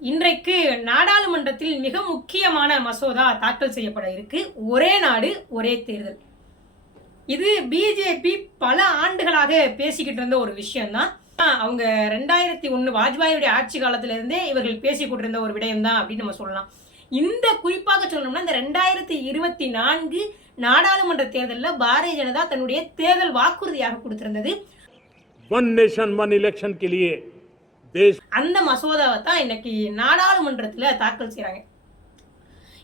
இன்றைக்கு நாடாளுமன்றத்தில் மிக முக்கியமான மசோதா தாக்கல் செய்யப்பட இருக்கு. ஒரே நாடு ஒரே தேர்தல். இது பிஜேபி பல ஆண்டுகளாக பேசிக்கிட்டு இருந்த ஒரு விஷயம்தான். அவங்க ரெண்டாயிரத்தி ஒன்று வாஜ்பாயுடைய ஆட்சி காலத்திலிருந்தே இவர்கள் பேசிக்கிட்டு இருந்த ஒரு விடயம்தான் அப்படின்னு நம்ம சொல்லலாம். இந்த குறிப்பாக சொல்லணும்னா இந்த ரெண்டாயிரத்தி இருபத்தி நான்கு நாடாளுமன்ற தேர்தலில் பாரதிய ஜனதா தன்னுடைய தேர்தல் வாக்குறுதியாக கொடுத்திருந்தது. ஒன் நேஷன் ஒன் எலெக்ஷன் கிளியே அந்த மசோதாவை தான் இன்னைக்கு நாடாளுமன்றத்தில் தாக்கல் செய்கிறாங்க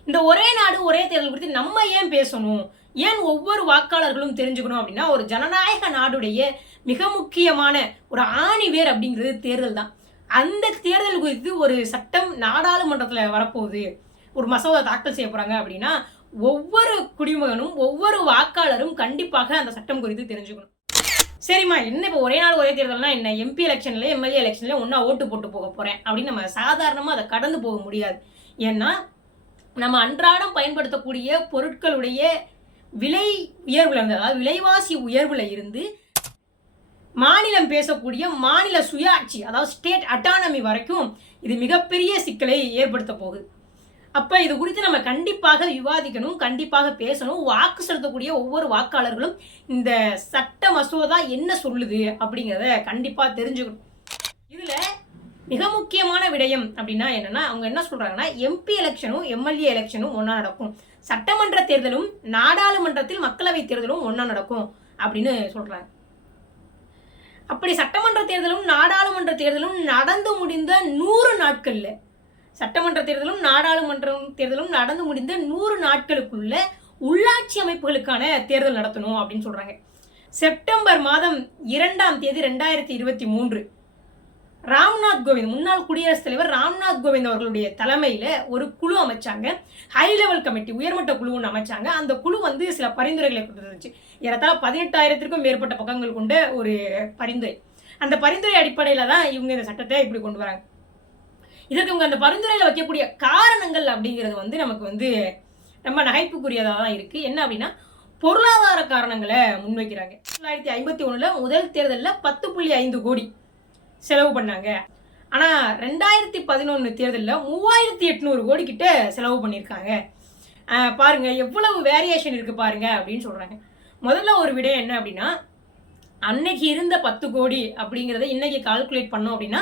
இந்த ஒரே நாடு ஒரே தேர்தல் குறித்து நம்ம ஏன் பேசணும்? ஏன் ஒவ்வொரு வாக்காளர்களும் தெரிஞ்சுக்கணும் அப்படின்னா ஒரு ஜனநாயக நாடுடைய மிக முக்கியமான ஒரு ஆணிவேர் அப்படிங்கிறது தேர்தல் தான். அந்த தேர்தல் குறித்து ஒரு சட்டம் நாடாளுமன்றத்தில் வரப்போகுது. ஒரு மசோதா தாக்கல் செய்ய போகிறாங்க அப்படின்னா ஒவ்வொரு குடிமகனும் ஒவ்வொரு வாக்காளரும் கண்டிப்பாக அந்த சட்டம் குறித்து தெரிஞ்சுக்கணும். சரிம்மா என்ன இப்போ ஒரே நாள் ஒரே தேர்தல்னா என்ன? எம்பி எலெக்ஷன்ல எம்எல்ஏ எலெக்ஷன்ல ஒன்றா ஓட்டு போட்டு போக போகிறேன் அப்படின்னு நம்ம சாதாரணமாக அதை கடந்து போக முடியாது. ஏன்னா நம்ம அன்றாடம் பயன்படுத்தக்கூடிய பொருட்களுடைய விலை உயர்வில் இருந்து அதாவது விலைவாசி உயர்வில் இருந்து மாநிலம் பேசக்கூடிய மாநில சுயாட்சி அதாவது ஸ்டேட் அட்டானமி வரைக்கும் இது மிகப்பெரிய சிக்கலை ஏற்படுத்த போகுது. அப்ப இது குறித்து நம்ம கண்டிப்பாக விவாதிக்கணும் கண்டிப்பாக பேசணும். வாக்கு செலுத்தக்கூடிய ஒவ்வொரு வாக்காளர்களும் இந்த சட்ட மசோதா என்ன சொல்லுது அப்படிங்கிறத கண்டிப்பா தெரிஞ்சுக்கணும். இதுல மிக முக்கியமான விடயம் அப்படின்னா என்னன்னா அவங்க என்ன சொல்றாங்கன்னா எம்பி எலெக்ஷனும் எம்எல்ஏ எலெக்ஷனும் ஒன்னா நடக்கும். சட்டமன்ற தேர்தலும் நாடாளுமன்றத்தில் மக்களவை தேர்தலும் ஒன்னா நடக்கும் அப்படின்னு சொல்றாங்க. அப்படி சட்டமன்ற தேர்தலும் நாடாளுமன்ற தேர்தலும் நடந்து முடிந்த நூறு நாட்கள்ல சட்டமன்ற தேர்தலும் நாடாளுமன்றம் தேர்தலும் நடந்து முடிந்த நூறு நாட்களுக்குள்ள உள்ளாட்சி அமைப்புகளுக்கான தேர்தல் நடத்தணும் அப்படின்னு சொல்றாங்க. செப்டம்பர் மாதம் இரண்டாம் தேதி ரெண்டாயிரத்தி இருபத்தி மூன்று. ராம்நாத் கோவிந்த் முன்னாள் குடியரசுத் தலைவர் ராம்நாத் கோவிந்த் அவர்களுடைய தலைமையில் ஒரு குழு அமைச்சாங்க. ஹை லெவல் கமிட்டி உயர்மட்ட குழு ஒன்று அமைச்சாங்க. அந்த குழு வந்து சில பரிந்துரைகளை கொடுத்துருந்துச்சு ஏறத்தாழ பதினெட்டாயிரத்திற்கும் மேற்பட்ட பக்கங்கள் கொண்ட ஒரு பரிந்துரை. அந்த பரிந்துரை அடிப்படையில் தான் இவங்க இந்த சட்டத்தை இப்படி கொண்டு வராங்க. இதற்கு இவங்க அந்த பரிந்துரையில் வைக்கக்கூடிய காரணங்கள் அப்படிங்கிறது வந்து நமக்கு வந்து ரொம்ப நகைப்புக்குரியதாக தான் இருக்குது என்ன அப்படின்னா பொருளாதார காரணங்களை முன்வைக்கிறாங்க. தொள்ளாயிரத்தி ஐம்பத்தி ஒன்றில் முதல் தேர்தலில் பத்து புள்ளி ஐந்து கோடி செலவு பண்ணாங்க. ஆனால் ரெண்டாயிரத்தி பதினொன்று தேர்தலில் மூவாயிரத்தி எட்நூறு கோடி கிட்ட செலவு பண்ணியிருக்காங்க. பாருங்கள் பாருங்க எவ்வளவு வேரியேஷன் இருக்குது பாருங்க அப்படின்னு சொல்கிறாங்க முதல்ல ஒரு விடயம் என்ன அப்படின்னா அன்னைக்கு இருந்த பத்து கோடி அப்படிங்கிறத இன்னைக்கு கால்குலேட் பண்ணோம் அப்படின்னா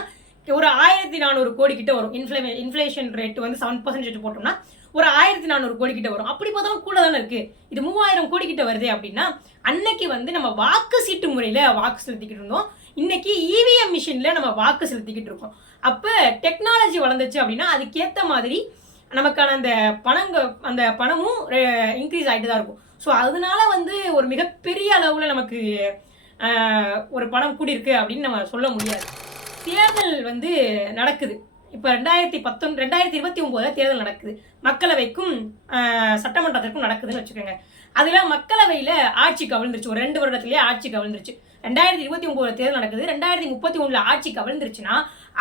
ஒரு ஆயிரத்தி நானூறு கோடி கிட்ட வரும். இன்ஃப்ளே இன்ஃப்ளேஷன் ரேட் வந்து செவன் பர்சன்டேஜ் போட்டோம்னா ஒரு ஆயிரத்தி நானூறு கோடி கிட்ட வரும். அப்படி பார்த்தாலும் கூட தானே இருக்கு. இது மூவாயிரம் கோடி கிட்ட வருது அப்படின்னா அன்னைக்கு வந்து நம்ம வாக்கு சீட்டு முறையில வாக்கு செலுத்திக்கிட்டு இருந்தோம். இன்னைக்கு இவிஎம் மிஷின்ல நம்ம வாக்கு செலுத்திக்கிட்டு இருக்கோம். அப்போ டெக்னாலஜி வளர்ந்துச்சு அப்படின்னா அதுக்கேற்ற மாதிரி நமக்கான அந்த பணங்க அந்த பணமும் இன்க்ரீஸ் ஆகிட்டு தான் இருக்கும். ஸோ அதனால வந்து ஒரு மிகப்பெரிய அளவில் நமக்கு ஒரு பணம் கூடியிருக்கு அப்படின்னு நம்ம சொல்ல முடியாது. தேர்தல் வந்து நடக்குது. இப்போ ரெண்டாயிரத்தி பத்தொன் ரெண்டாயிரத்தி இருபத்தி ஒம்போதில் தேர்தல் நடக்குது. மக்களவைக்கும் சட்டமன்றத்திற்கும் நடக்குதுன்னு வச்சுக்கோங்க. அதில் மக்களவையில் ஆட்சி கவிழ்ந்துருச்சு. ஒரு ரெண்டு வருடத்துலேயே ஆட்சி கவிழ்ந்துருச்சு. ரெண்டாயிரத்தி இருபத்தி ஒம்போது தேர்தல் நடக்குது. ரெண்டாயிரத்தி முப்பத்தி ஒன்றில் ஆட்சி கவிழ்ந்துருச்சுன்னா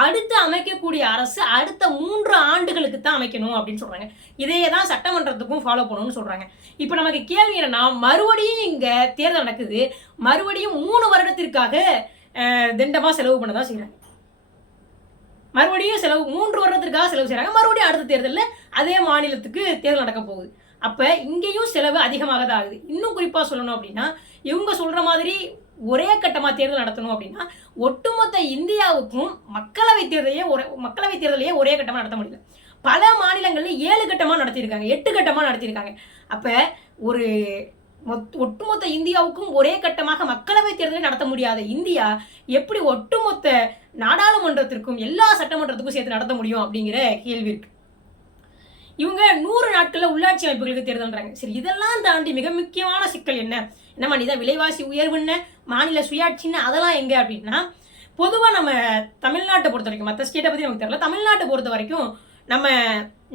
அடுத்து அமைக்கக்கூடிய அரசு அடுத்த மூன்று ஆண்டுகளுக்கு தான் அமைக்கணும் அப்படின்னு சொல்கிறாங்க இதையே தான் சட்டமன்றத்துக்கும் ஃபாலோ பண்ணணும்னு சொல்கிறாங்க இப்போ நமக்கு கேள்வி என்னன்னா மறுபடியும் இங்கே தேர்தல் நடக்குது. மறுபடியும் மூணு வருடத்திற்காக திண்டமாக செலவு செலவு தான் செய்கிறாங்க மறுபடியும் செலவு மூன்று வருடத்திற்காக செலவு செய்கிறாங்க மறுபடியும் அடுத்த தேர்தலில் அதே மாநிலத்துக்கு தேர்தல் நடக்க போகுது. அப்போ இங்கேயும் செலவு அதிகமாக தான் ஆகுது. இன்னும் குறிப்பாக சொல்லணும் அப்படின்னா இவங்க சொல்கிற மாதிரி ஒரே கட்டமாக தேர்தல் நடத்தணும் அப்படின்னா ஒட்டுமொத்த இந்தியாவுக்கும் மக்களவை தேர்தலையே ஒரே மக்களவை தேர்தலையே ஒரே கட்டமாக நடத்த முடியல. பல மாநிலங்களில் ஏழு கட்டமாக நடத்தியிருக்காங்க எட்டு கட்டமாக நடத்தியிருக்காங்க. அப்போ ஒரு ஒட்டுமொத்த இந்தியாவுக்கும் ஒரே கட்டமாக மக்களவை தேர்தலை நடத்த முடியாத இந்தியா எப்படி ஒட்டுமொத்த நாடாளுமன்றத்திற்கும் எல்லா சட்டமன்றத்துக்கும் சேர்த்து நடத்த முடியும் அப்படிங்கிற கேள்வி இருக்கு. இவங்க நூறு நாட்களில் உள்ளாட்சி அமைப்புகளுக்கு தேர்தல்ன்றாங்க. சரி இதெல்லாம் தாண்டி மிக முக்கியமான சிக்கல் என்ன? என்னம்மா நீ தான் விலைவாசி உயர்வுன்னு மாநில சுயாட்சின்னு அதெல்லாம் எங்க அப்படின்னா பொதுவாக நம்ம தமிழ்நாட்டை பொறுத்த வரைக்கும் மற்ற ஸ்டேட்டை பற்றி நமக்கு தெரியல. தமிழ்நாட்டை பொறுத்த வரைக்கும் நம்ம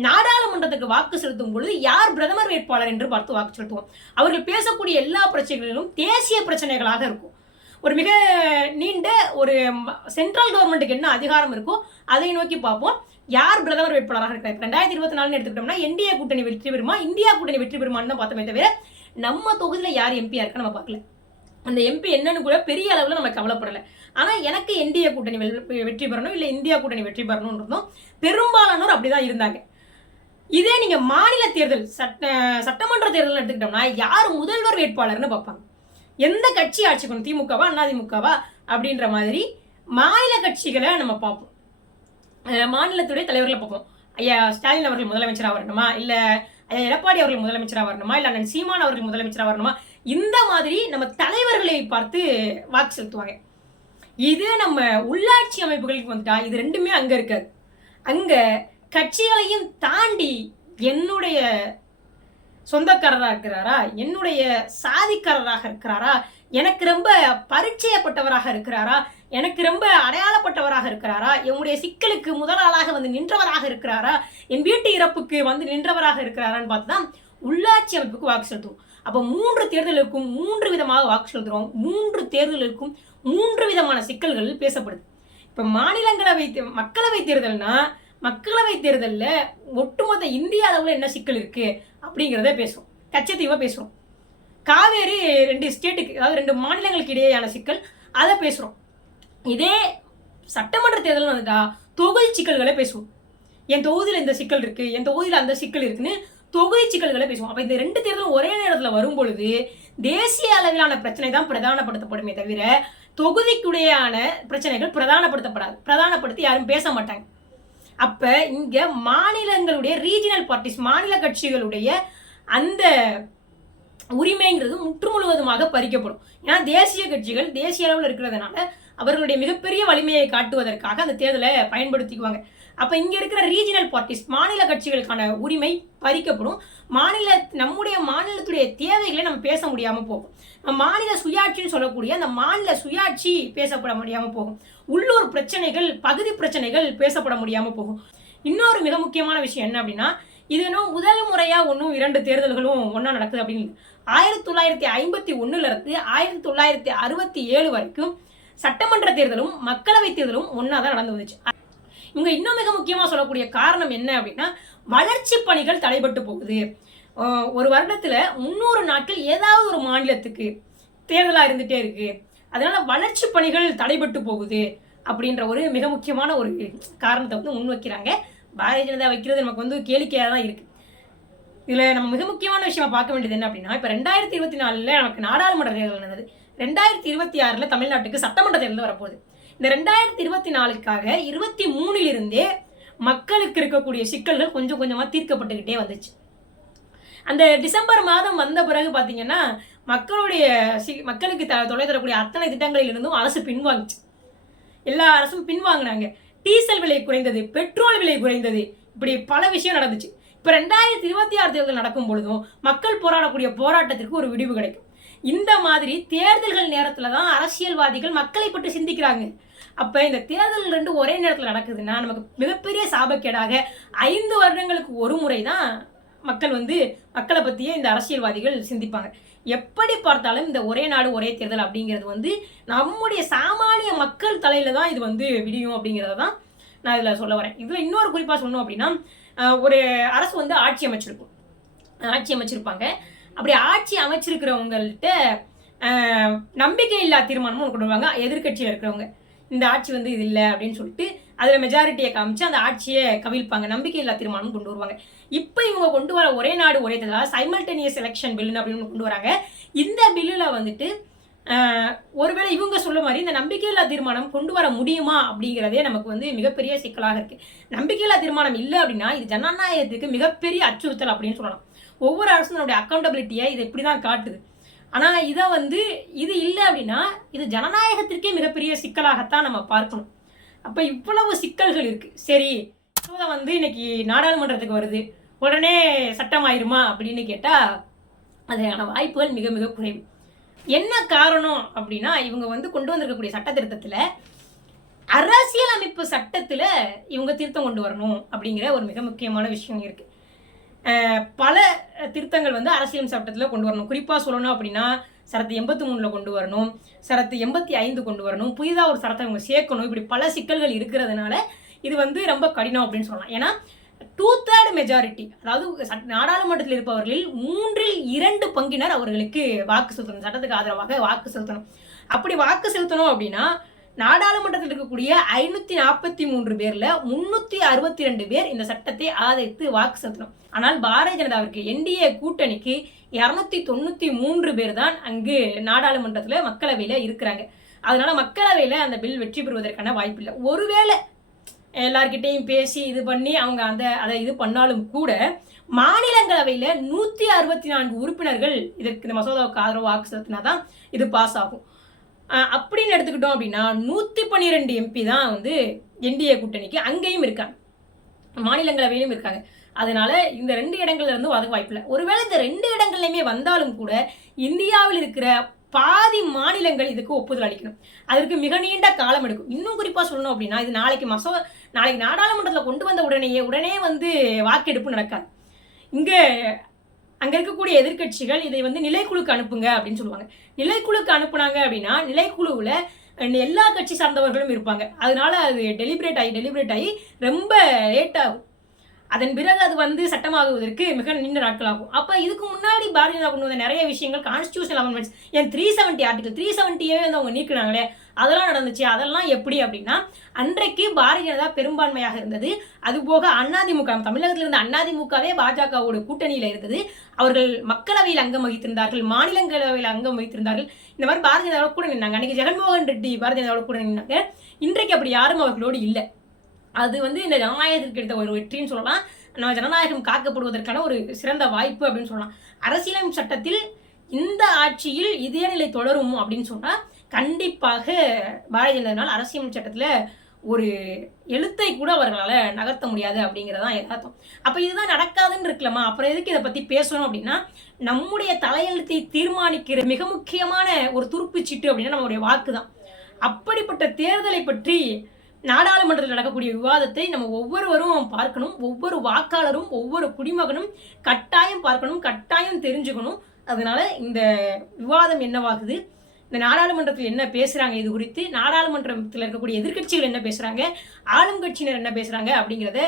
நாடாளுமன்றத்துக்கு வாக்கு செலுத்தும் பொழுது யார் பிரதமர் வேட்பாளர் என்று பார்த்து வாக்கு செலுத்துவோம். அவர்கள் பேசக்கூடிய எல்லா பிரச்சனைகளிலும் தேசிய பிரச்சனைகளாக இருக்கும். ஒரு மிக நீண்ட ஒரு சென்ட்ரல் கவர்மெண்ட்டுக்கு என்ன அதிகாரம் இருக்கோ அதை நோக்கி பார்ப்போம். யார் பிரதமர் வேட்பாளராக இருக்கிறார்? ரெண்டாயிரத்தி இருபத்தி நாலுன்னு எடுத்துக்கிட்டோம்னா என்டிஏ கூட்டணி வெற்றி பெறுமா இந்தியா கூட்டணி வெற்றி பெறுமான்னு தான் பார்த்தோமே தவிர நம்ம தொகுதியில் யார் எம்பியா இருக்கா நம்ம பார்க்கல. அந்த எம்பி என்னன்னு கூட பெரிய அளவில் நம்ம கவலைப்படலை. ஆனால் எனக்கு என்டிஏ கூட்டணி வெற்றி பெறணும் இல்லை இந்தியா கூட்டணி வெற்றி பெறணுன்றதும் பெரும்பாலானோர் அப்படி தான் இருந்தாங்க. நீங்க மாநில தேர்தல் சட்ட சட்டமன்ற தேர்தல் எடுத்துக்கிட்டோம்னா யார் முதல்வர் வேட்பாளர்னு பார்ப்பாங்க. எந்த கட்சி ஆட்சிக்கணும் திமுகவா அதிமுகவா அப்படின்ற மாதிரி மாநில கட்சிகளை நம்ம பார்ப்போம். மாநிலத்துடைய தலைவர்களை பார்ப்போம். ஐயா ஸ்டாலின் அவர்கள் முதலமைச்சராக வரணுமா? இல்லை ஐயா எடப்பாடி அவர்கள் முதலமைச்சராக வரணுமா? இல்லை அண்ணன் சீமான் அவர்கள் முதலமைச்சராக வரணுமா? இந்த மாதிரி நம்ம தலைவர்களை பார்த்து வாக்கு செலுத்துவாங்க. இது நம்ம உள்ளாட்சி அமைப்புகளுக்கு வந்துட்டா இது ரெண்டுமே அங்க இருக்காது. அங்க கட்சிகளையும் தாண்டி என்னுடைய சொந்தக்காரராக இருக்கிறாரா என்னுடைய சாதிக்காரராக இருக்கிறாரா? எனக்கு ரொம்ப பரிச்சயப்பட்டவராக இருக்கிறாரா? எனக்கு ரொம்ப அடையாளப்பட்டவராக இருக்கிறாரா? என்னுடைய சிக்கலுக்கு முதலாளாக வந்து நின்றவராக இருக்கிறாரா? என் வீட்டு இறப்புக்கு வந்து நின்றவராக இருக்கிறாரான்னு பார்த்து தான் உள்ளாட்சி அமைப்புக்கு வாக்கு செலுத்துவோம். அப்போ மூன்று தேர்தலுக்கும் மூன்று விதமாக வாக்கு செலுத்துகிறோம் மூன்று தேர்தலுக்கும் மூன்று விதமான சிக்கல்கள் பேசப்படுது. இப்போ மாநிலங்களவை தே- மக்களவை தேர்தல்னா மக்களவை தேர்தலில் ஒட்டுமொத்த இந்திய அளவில் என்ன சிக்கல் இருக்குது அப்படிங்கிறத பேசுவோம் கச்சத்தீவாக பேசுகிறோம் காவேரி ரெண்டு ஸ்டேட்டுக்கு அதாவது ரெண்டு மாநிலங்களுக்கு இடையேயான சிக்கல் அதை பேசுகிறோம் இதே சட்டமன்ற தேர்தல் வந்துட்டா தொகுதி சிக்கல்களை பேசுவோம். என் தொகுதியில் இந்த சிக்கல் இருக்குது என் தொகுதியில் அந்த சிக்கல் இருக்குன்னு தொகுதி சிக்கல்களை பேசுவோம். அப்போ இந்த ரெண்டு தேர்தலும் ஒரே நேரத்தில் வரும் பொழுது தேசிய அளவிலான பிரச்சனை தான் பிரதானப்படுத்தப்படுமே தவிர தொகுதிக்குடையான பிரச்சனைகள் பிரதானப்படுத்தப்படாது பிரதானப்படுத்தி யாரும் பேச மாட்டாங்க. அப்ப இங்க மாநிலங்களுடைய ரீஜினல் பார்ட்டிஸ் மாநில கட்சிகளுடைய அந்த உரிமைங்கிறது முற்று முழுவதுமாக பறிக்கப்படும். ஏன்னா தேசிய கட்சிகள் தேசிய அளவில் இருக்கிறதுனால அவர்களுடைய மிகப்பெரிய வலிமையை காட்டுவதற்காக அந்த தேர்தலை பயன்படுத்திக்குவாங்க. அப்ப இங்க இருக்கிற ரீஜினல் பார்ட்டிஸ் மாநில கட்சிகளுக்கான உரிமை பறிக்கப்படும். மாநில நம்முடைய மாநிலத்துடைய தேவைகளை நம்ம பேச முடியாம போகும். நம்ம மாநில சுயாட்சின்னு சொல்லக்கூடிய அந்த மாநில சுயாட்சி பேசப்பட முடியாம போகும். உள்ளூர் பிரச்சனைகள் பகுதி பிரச்சனைகள் பேசப்பட முடியாம போகும். இன்னொரு மிக முக்கியமான விஷயம் என்ன அப்படின்னா இது இன்னும் முதல் முறையா ஒன்றும் இரண்டு தேர்தல்களும் ஒன்றா நடக்குது அப்படின்னு. ஆயிரத்தி தொள்ளாயிரத்தி ஐம்பத்தி ஒண்ணுல இருந்து ஆயிரத்தி தொள்ளாயிரத்தி அறுபத்தி ஏழு வரைக்கும் சட்டமன்ற தேர்தலும் மக்களவை தேர்தலும் ஒன்றா தான் நடந்து வந்துச்சு. இவங்க இன்னும் மிக முக்கியமாக சொல்லக்கூடிய காரணம் என்ன அப்படின்னா வளர்ச்சி பணிகள் தடைபட்டு போகுது. ஒரு வருடத்துல முந்நூறு நாட்கள் ஏதாவது ஒரு மாநிலத்துக்கு தேர்தலாக இருந்துகிட்டே இருக்கு. அதனால வளர்ச்சி பணிகள் தடைபட்டு போகுது அப்படின்ற ஒரு மிக முக்கியமான ஒரு காரணத்தை வந்து முன்வைக்கிறாங்க. பாரதிய ஜனதா வைக்கிறது நமக்கு வந்து கேளிக்கையாக தான் இருக்குது இதில் நம்ம மிக முக்கியமான விஷயமா பார்க்க வேண்டியது என்ன அப்படின்னா இப்போ ரெண்டாயிரத்தி இருபத்தி நாலில் நமக்கு நாடாளுமன்ற தேர்தல் நடந்தது. ரெண்டாயிரத்தி இருபத்தி ஆறில் தமிழ்நாட்டுக்கு சட்டமன்ற தேர்தல் வரப்போகுது. இந்த ரெண்டாயிரத்தி இருபத்தி நாலுக்காக இருபத்தி மூணிலிருந்தே மக்களுக்கு இருக்கக்கூடிய சிக்கல்கள் கொஞ்சம் கொஞ்சமாக தீர்க்கப்பட்டுக்கிட்டே வந்துச்சு. அந்த டிசம்பர் மாதம் வந்த பிறகு பார்த்தீங்கன்னா மக்களுடைய சி மக்களுக்கு த தொலை தரக்கூடிய அத்தனை திட்டங்களிலிருந்தும் அரசு பின்வாங்குச்சு. எல்லா அரசும் பின்வாங்கினாங்க. டீசல் விலை குறைந்தது பெட்ரோல் விலை குறைந்தது இப்படி பல விஷயம் நடந்துச்சு. இப்போ ரெண்டாயிரத்தி இருபத்தி ஆறு தேர்தல் நடக்கும் பொழுதும் மக்கள் போராடக்கூடிய போராட்டத்திற்கு ஒரு விடிவு கிடைக்கும். இந்த மாதிரி தேர்தல்கள் நேரத்தில் தான் அரசியல்வாதிகள் மக்களை பற்றி சிந்திக்கிறாங்க. அப்போ இந்த தேர்தல் ரெண்டு ஒரே நேரத்தில் நடக்குதுன்னா நமக்கு மிகப்பெரிய சாபக்கேடாக ஐந்து வருடங்களுக்கு ஒரு முறை தான் மக்கள் வந்து மக்களை பற்றியே இந்த அரசியல்வாதிகள் சிந்திப்பாங்க. எப்படி பார்த்தாலும் இந்த ஒரே நாடு ஒரே தேர்தல் அப்படிங்கிறது வந்து நம்முடைய சாமானிய மக்கள் தலையில தான் இது வந்து விடியும் அப்படிங்கிறத தான் நான் இதில் சொல்ல வரேன். இதில் இன்னொரு குறிப்பாக சொன்னோம் அப்படின்னா ஒரு அரசு வந்து ஆட்சி அமைச்சிருக்கும். ஆட்சி அமைச்சிருப்பாங்க. அப்படி ஆட்சி அமைச்சிருக்கிறவங்கள்ட்ட நம்பிக்கை இல்லா தீர்மானமும் கொண்டு வருவாங்க. எதிர்கட்சியில் இருக்கிறவங்க இந்த ஆட்சி வந்து இது இல்லை அப்படின்னு சொல்லிட்டு அதில் மெஜாரிட்டியை காமிச்சு அந்த ஆட்சியை கவிழ்ப்பாங்க. நம்பிக்கை இல்லா தீர்மானம் கொண்டு வருவாங்க. இப்போ இவங்க கொண்டு வர ஒரே நாடு ஒரே தேர்தல் சைமல்டேனியஸ் எலெக்ஷன் பில்லுன்னு அப்படின்னு கொண்டு வராங்க. இந்த பில்லில் வந்துட்டு ஒருவேளை இவங்க சொல்ல மாதிரி இந்த நம்பிக்கையில்லா தீர்மானம் கொண்டு வர முடியுமா அப்படிங்கிறதே நமக்கு வந்து மிகப்பெரிய சிக்கலாக இருக்கு. நம்பிக்கையில்லா தீர்மானம் இல்லை அப்படின்னா இது ஜனநாயகத்துக்கு மிகப்பெரிய அச்சுறுத்தல் அப்படின்னு சொல்லலாம். ஒவ்வொரு அரசும் தன்னுடைய அக்கௌண்டபிலிட்டியை இது இப்படி தான் காட்டுது. ஆனால் இதை வந்து இது இல்லை அப்படின்னா இது ஜனநாயகத்திற்கே மிகப்பெரிய சிக்கலாகத்தான் நம்ம பார்க்கணும். அப்போ இவ்வளவு சிக்கல்கள் இருக்குது சரி மசோதா வந்து இன்னைக்கு நாடாளுமன்றத்துக்கு வருது. உடனே சட்டம் ஆயிருமா அப்படின்னு கேட்டால் அதுக்கான வாய்ப்புகள் மிக மிக குறைவு. என்ன காரணம் அப்படின்னா இவங்க வந்து கொண்டு வந்திருக்கக்கூடிய சட்ட திருத்தத்தில் அரசியலமைப்பு சட்டத்தில் இவங்க திருத்தம் கொண்டு வரணும் அப்படிங்கிற ஒரு மிக முக்கியமான விஷயம் இருக்குது பல திருத்தங்கள் வந்து அரசியல் சட்டத்தில் கொண்டு வரணும். குறிப்பாக சொல்லணும் அப்படின்னா சரத்து எண்பத்தி மூணில் கொண்டு வரணும் சரத்து எண்பத்தி ஐந்து கொண்டு வரணும். புதிதாக ஒரு சரத்தை இவங்க சேர்க்கணும். இப்படி பல சிக்கல்கள் இருக்கிறதுனால இது வந்து ரொம்ப கடினம் அப்படின்னு சொல்லலாம். ஏன்னா டூ தேர்ட் மெஜாரிட்டி அதாவது நாடாளுமன்றத்தில் இருப்பவர்களில் மூன்றில் இரண்டு பங்கினர் அவர்களுக்கு வாக்கு செலுத்தணும். சட்டத்துக்கு ஆதரவாக வாக்கு செலுத்தணும். அப்படி வாக்கு செலுத்தணும் அப்படின்னா நாடாளுமன்றத்தில் இருக்கக்கூடிய ஐநூத்தி நாற்பத்தி மூன்று பேர்ல முன்னூத்தி அறுபத்தி ரெண்டு பேர் இந்த சட்டத்தை ஆதரித்து வாக்கு செலுத்தணும். ஆனால் பாரதிய ஜனதாவிற்கு என்டிஏ கூட்டணிக்கு இரநூத்தி தொண்ணூத்தி மூன்று பேர் தான் அங்கு நாடாளுமன்றத்துல மக்களவையில இருக்கிறாங்க. அதனால மக்களவையில அந்த பில் வெற்றி பெறுவதற்கான வாய்ப்பு இல்லை. ஒருவேளை எல்லார்கிட்டையும் பேசி இது பண்ணி அவங்க அந்த அதை இது பண்ணாலும் கூட மாநிலங்களவையில் நூற்றி அறுபத்தி நான்கு உறுப்பினர்கள் இதற்கு இந்த மசோதாவுக்கு ஆதரவு வாக்கு செலுத்தினாதான் இது பாஸ் ஆகும். அப்படின்னு எடுத்துக்கிட்டோம் அப்படின்னா நூற்றி பன்னிரெண்டு எம்பி தான் வந்து என்டிஏ கூட்டணிக்கு அங்கேயும் இருக்காங்க. மாநிலங்களவையிலும் இருக்காங்க. அதனால இந்த ரெண்டு இடங்கள்ல இருந்து வர வாய்ப்பில்லை ஒருவேளை இந்த ரெண்டு இடங்கள்லையுமே வந்தாலும் கூட இந்தியாவில் இருக்கிற பாதி மாநிலங்கள் இதுக்கு ஒப்புதல் அளிக்கணும். அதற்கு மிக நீண்ட காலம் எடுக்கும். இன்னும் குறிப்பாக சொல்லணும் அப்படின்னா இது நாளைக்கு மசோ நாளைக்கு நாடாளுமன்றத்தில் கொண்டு வந்த உடனேயே உடனே வந்து வாக்கெடுப்பு நடக்காது. இங்கே அங்கே இருக்கக்கூடிய எதிர்க்கட்சிகள் இதை வந்து நிலைக்குழுக்கு அனுப்புங்க அப்படின்னு சொல்லுவாங்க. நிலைக்குழுக்கு அனுப்புனாங்க அப்படின்னா நிலைக்குழுவில் எல்லா கட்சி சார்ந்தவர்களும் இருப்பாங்க. அதனால அது டெலிபரேட் ஆகி டெலிபரேட் ஆகி ரொம்ப லேட் ஆகும். அதன் பிறகு அது வந்து சட்டமாகுவதற்கு மிக நீண்ட நாட்கள் ஆகும் அப்போ இதுக்கு முன்னாடி பாரதிய ஜனதா கொண்டு வந்த நிறைய விஷயங்கள் கான்ஸ்டியூஷனல் அமெண்ட்மெண்ட்ஸ் என் த்ரீ செவன்ட்டி ஆர்டிகல் த்ரீ செவன்ட்டியே வந்து அவங்க நீக்கினாங்களே அதெல்லாம் நடந்துச்சு. அதெல்லாம் எப்படி அப்படின்னா அன்றைக்கு பாரதிய ஜனதா பெரும்பான்மையாக இருந்தது. அதுபோக அதிமுக தமிழகத்தில் இருந்த அதிமுகவே பாஜகவோட கூட்டணியில் இருந்தது. அவர்கள் மக்களவையில் அங்கம் வகித்திருந்தார்கள் மாநிலங்களவையில் அங்கம் வகித்திருந்தார்கள். இந்த மாதிரி பாரதிய ஜனதாவோட கூட நின்னாங்க. அன்னைக்கு ஜெகன்மோகன் ரெட்டி பாரதிய ஜனதாவோட கூட நின்னாங்க. இன்றைக்கு அப்படி யாரும் அவர்களோடு இல்லை. அது வந்து இந்த ஜனநாயகத்திற்கு எடுத்த ஒரு வெற்றின்னு சொல்லலாம். நம்ம ஜனநாயகம் காக்கப்படுவதற்கான ஒரு சிறந்த வாய்ப்பு அப்படின்னு சொல்லலாம். அரசியலமைப்பு சட்டத்தில் இந்த ஆட்சியில் இதே நிலை தொடரும் அப்படின்னு சொன்னால் கண்டிப்பாக பாரதிய ஜனதாவினால் அரசியலமைப்பு சட்டத்தில் ஒரு எழுத்தை கூட அவர்களால் நகர்த்த முடியாது அப்படிங்கிறதான் யதார்த்தம் அப்போ இதுதான் நடக்காதுன்னு இருக்கலாமா? அப்புறம் எதுக்கு இதை பற்றி பேசணும் அப்படின்னா நம்முடைய தலையெழுத்தை தீர்மானிக்கிற மிக முக்கியமான ஒரு துருப்பு சீட்டு அப்படின்னா நம்மளுடைய வாக்கு தான் அப்படிப்பட்ட தேர்தலை பற்றி நாடாளுமன்றத்தில் நடக்கக்கூடிய விவாதத்தை நம்ம ஒவ்வொருவரும் பார்க்கணும். ஒவ்வொரு வாக்காளரும் ஒவ்வொரு குடிமகனும் கட்டாயம் பார்க்கணும் கட்டாயம் தெரிஞ்சுக்கணும். அதனால இந்த விவாதம் என்னவாகுது? இந்த நாடாளுமன்றத்தில் என்ன பேசுகிறாங்க இது குறித்து நாடாளுமன்றத்தில் இருக்கக்கூடிய எதிர்க்கட்சிகள் என்ன பேசுகிறாங்க ஆளும் கட்சியினர் என்ன பேசுகிறாங்க அப்படிங்கிறத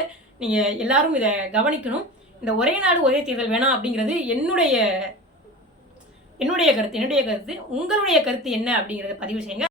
நீங்கள் எல்லாரும் இதை கவனிக்கணும். இந்த ஒரே நாடு ஒரே தேர்தல் வேணாம் அப்படிங்கிறது என்னுடைய என்னுடைய கருத்து. என்னுடைய கருத்து உங்களுடைய கருத்து என்ன அப்படிங்கிறத பதிவு செய்யுங்க.